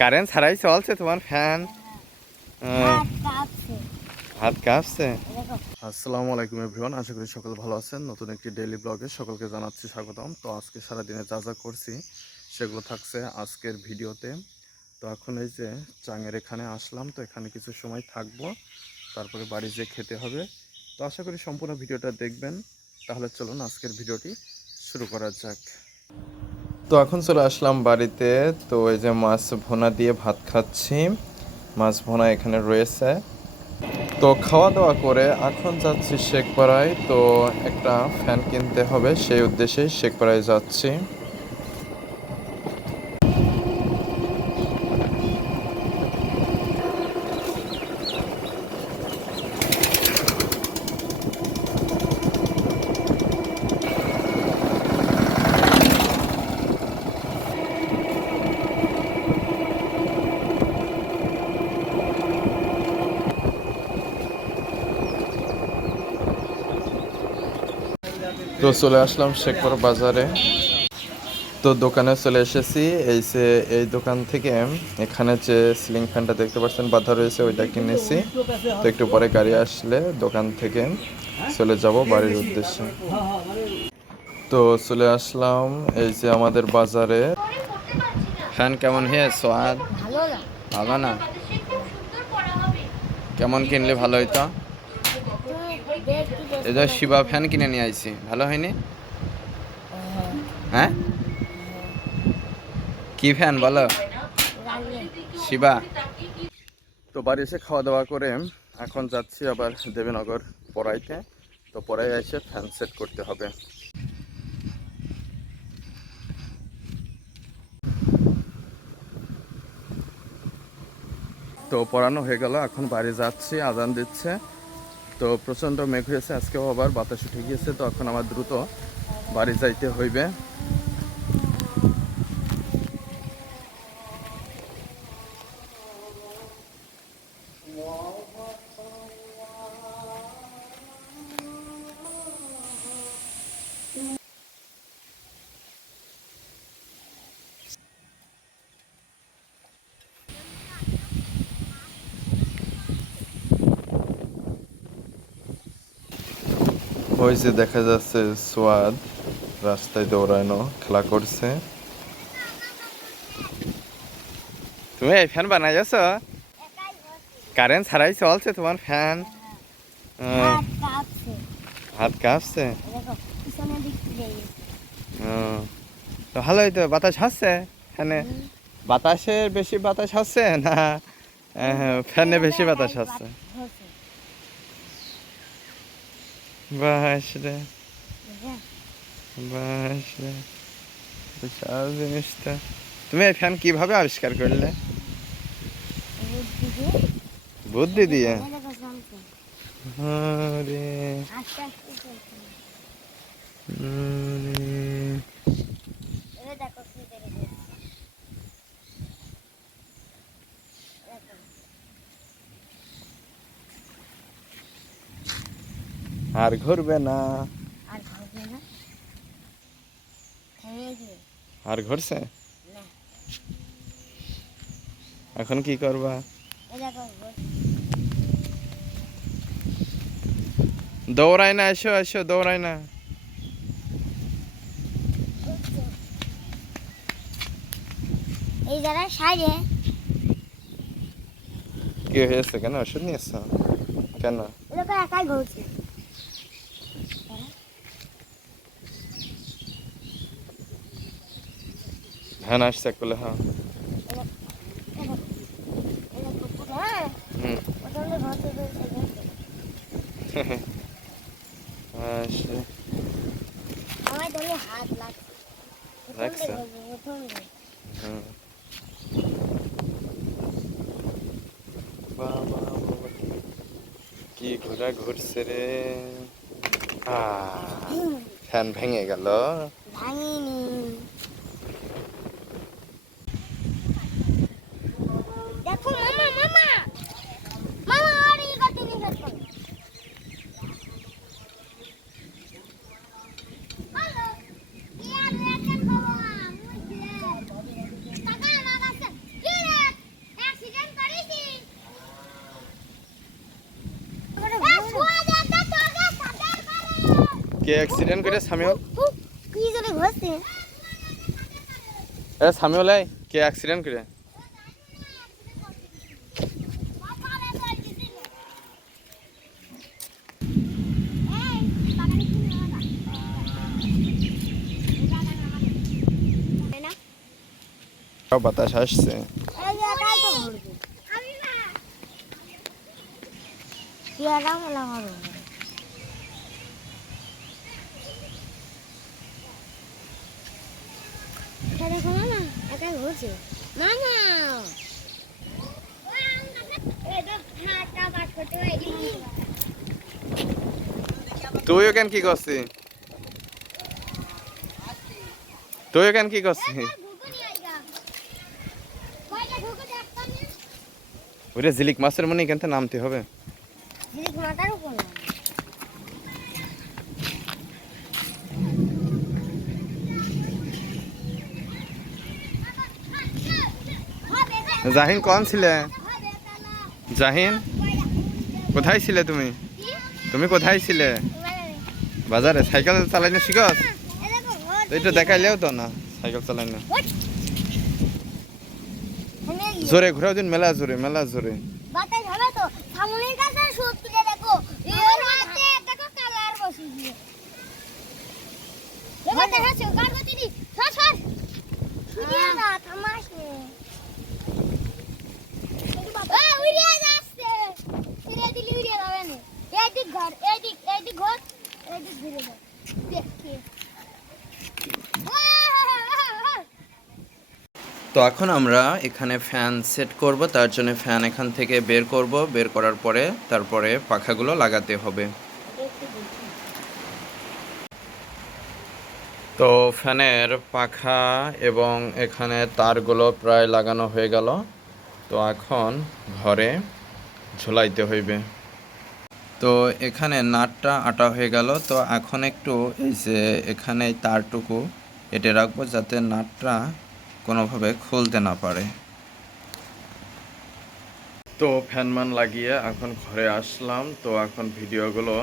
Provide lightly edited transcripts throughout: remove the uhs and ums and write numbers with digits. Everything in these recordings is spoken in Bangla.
কারেন্ট ছাড়াই চলছে তোমার ফ্যান? হাত কাঁপছে। আসসালামু আলাইকুম এভরিওয়ান, আশা করি সকল ভালো আছেন। নতুন একটি ডেইলি ব্লগে সকলকে জানাচ্ছি স্বাগতম। তো আজকে সারাদিনে যা যা করছি সেগুলো থাকছে আজকের ভিডিওতে। তো এখন এই যে চাঙের এখানে আসলাম, তো এখানে কিছু সময় থাকবো, তারপরে বাড়ি যেয়ে খেতে হবে। তো আশা করি সম্পূর্ণ ভিডিওটা দেখবেন। তাহলে চলুন আজকের ভিডিওটি শুরু করা যাক। তো এখন চলে আসলাম বাড়িতে। তো এই যে মাছ ভুনা দিয়ে ভাত খাচ্ছি, মাছ ভুনা এখানে রয়েছে। তো খাওয়া দাওয়া করে এখন যাচ্ছি শেখপাড়ায়। তো একটা ফ্যান কিনতে হবে, সেই উদ্দেশ্যেই শেখপাড়ায় যাচ্ছি। তো চলে আসলাম শেখপাড়া বাজারে। তো দোকানে চলে এসেছি। এই দোকান থেকে এখানে যে সিলিং ফ্যানটা দেখতে পাচ্ছেন বাঁধা রয়েছে, ওইটা কিনেছি। তো একটু পরে গাড়ি আসলে দোকান থেকে চলে যাব বাড়ির উদ্দেশ্যে। তো চলে আসলাম এই যে আমাদের বাজারে। ফ্যান কেমন হয়ে সোয়াদ? ভালো না? কেমন কিনলে ভালো হইতো? এই যে শিবা ফ্যান কিনে নিয়ে আইছি, ভালো হয়নি? হ্যাঁ, কি ফ্যান বলো? শিবা। তো বাড়ি এসে খাওয়া দাওয়া করে এখন যাচ্ছি আবার দেবীনগর পড়াইতে। তো পড়াই এসে ফ্যান সেট করতে হবে। তো পড়ানো হয়ে গেল, এখন বাড়ি যাচ্ছি, আজান দিচ্ছে। তো প্রচণ্ড মেঘ হয়েছে, আজকেও আবার বাতাস উঠে গিয়েছে। তো এখন আমার দ্রুত বাড়ি যাইতে হইবে। ওই যে দেখা যাচ্ছে সোয়াদ রাস্তায় দৌড়ানো খেলা করছে। তুমি এই ফ্যান বানাইছ? কারেন্ট ছাড়াই চলছে তোমার ফ্যান? হাত কাঁপছে। তো ভালোই তো, বাতাস হচ্ছে ফ্যানে? বাতাসের বেশি বাতাস হচ্ছে না ফ্যানে বেশি বাতাস হচ্ছে? বাস রে, বাস রে, বিশাল জিনিসটা। তুমি এই ফ্যান কিভাবে আবিষ্কার করলে? বুদ্ধি দিয়ে? আরে আর ঘুরবে না? আর ঘুরছে? এখন কি করবা? দৌড়াই না, এসো এসো, দৌড়াই না। এই যারা সাইডে কি হয়েছে? কেন ওষুধ নিয়েছ? কেন? এলাকা একাই ঘুরছে। ভ্যান আসছে বলে? হ্যাঁ। হুম। আসে। আমার ধরে হাত লাগছে। লাগছে? হুম। বাবা বাবা, কি ঘোড়া ঘুরছে রে! ফ্যান ভেঙে গেল? ভাঙিনি। দেখো মামা মামা মামা আর এই গাছে নিয়ে যাচ্ছে। হ্যালো কি আর রেখে খাবো মুজলে টাকা না গাছে কি রে কে অ্যাক্সিডেন্ট করে সামিউল? কি জোরে ঘষছে? এ সামিউল এই কে অ্যাক্সিডেন্ট করে? বাতাস আসছে। দেখো মামা একা ঘুরছে মামা তুই ওখানে কি করছিস? তুই ওখানে কি করছিস? ওরে জিলিক মাছের মনে এখান থেকে নামতে হবে। মাথার উপর না জাহিন কোন ছিলে? জাহিন কোথায় ছিলে তুমি? তুমি কোথায় ছিলে? বাজারে সাইকেল চালাইনো শিখস? এইটা দেখাইলেও তো না সাইকেল চালাইনো। জোরে ঘুরাও দিন, মেলা জোরে মেলা জোরে। বাতাস হবে তো সামনের কাছে শক্তিটা দেখো এর হাতে দেখো কালার বসে দিয়ে বাতাস আছে গাড়ি দিদি সর সর শুনিয়া না থামাস নে উড়িয়া যাচ্ছে ফিরে দিলি উড়িয়া যাবে না এইদিক ঘর এইদিক ঘর এইদিক ঘুরে যাও দেখি তো এখন আমরা এখানে ফ্যান সেট করব, তার জন্য ফ্যান এখান থেকে বের করব, বের করার পরে তারপরে পাখাগুলো লাগাতে হবে। তো ফ্যানের পাখা এবং এখানে তারগুলো প্রায় লাগানো হয়ে গেল। তো এখন ঘরে ঝুলাইতে হইবে। তো এখানে নাটটা আটা হয়ে গেল। তো এখন একটু এই যে এখানে এই তারটুকু এটে রাখবো যাতে নাটটা কোনোভাবে খুলতে না পারে। তো ফ্যানমান লাগিয়ে এখন ঘরে আসলাম। তো এখন ভিডিওগুলো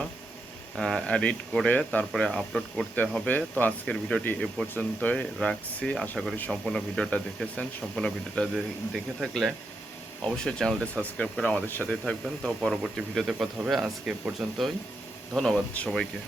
এডিট করে তারপরে আপলোড করতে হবে। তো আজকের ভিডিওটি এ পর্যন্তই রাখছি। আশা করি সম্পূর্ণ ভিডিওটা দেখেছেন। সম্পূর্ণ ভিডিওটা দেখে থাকলে অবশ্যই চ্যানেলটি সাবস্ক্রাইব করে আমাদের সাথেই থাকবেন। তো পরবর্তী ভিডিওতে কথা হবে। আজকে এ পর্যন্তই। ধন্যবাদ সবাইকে।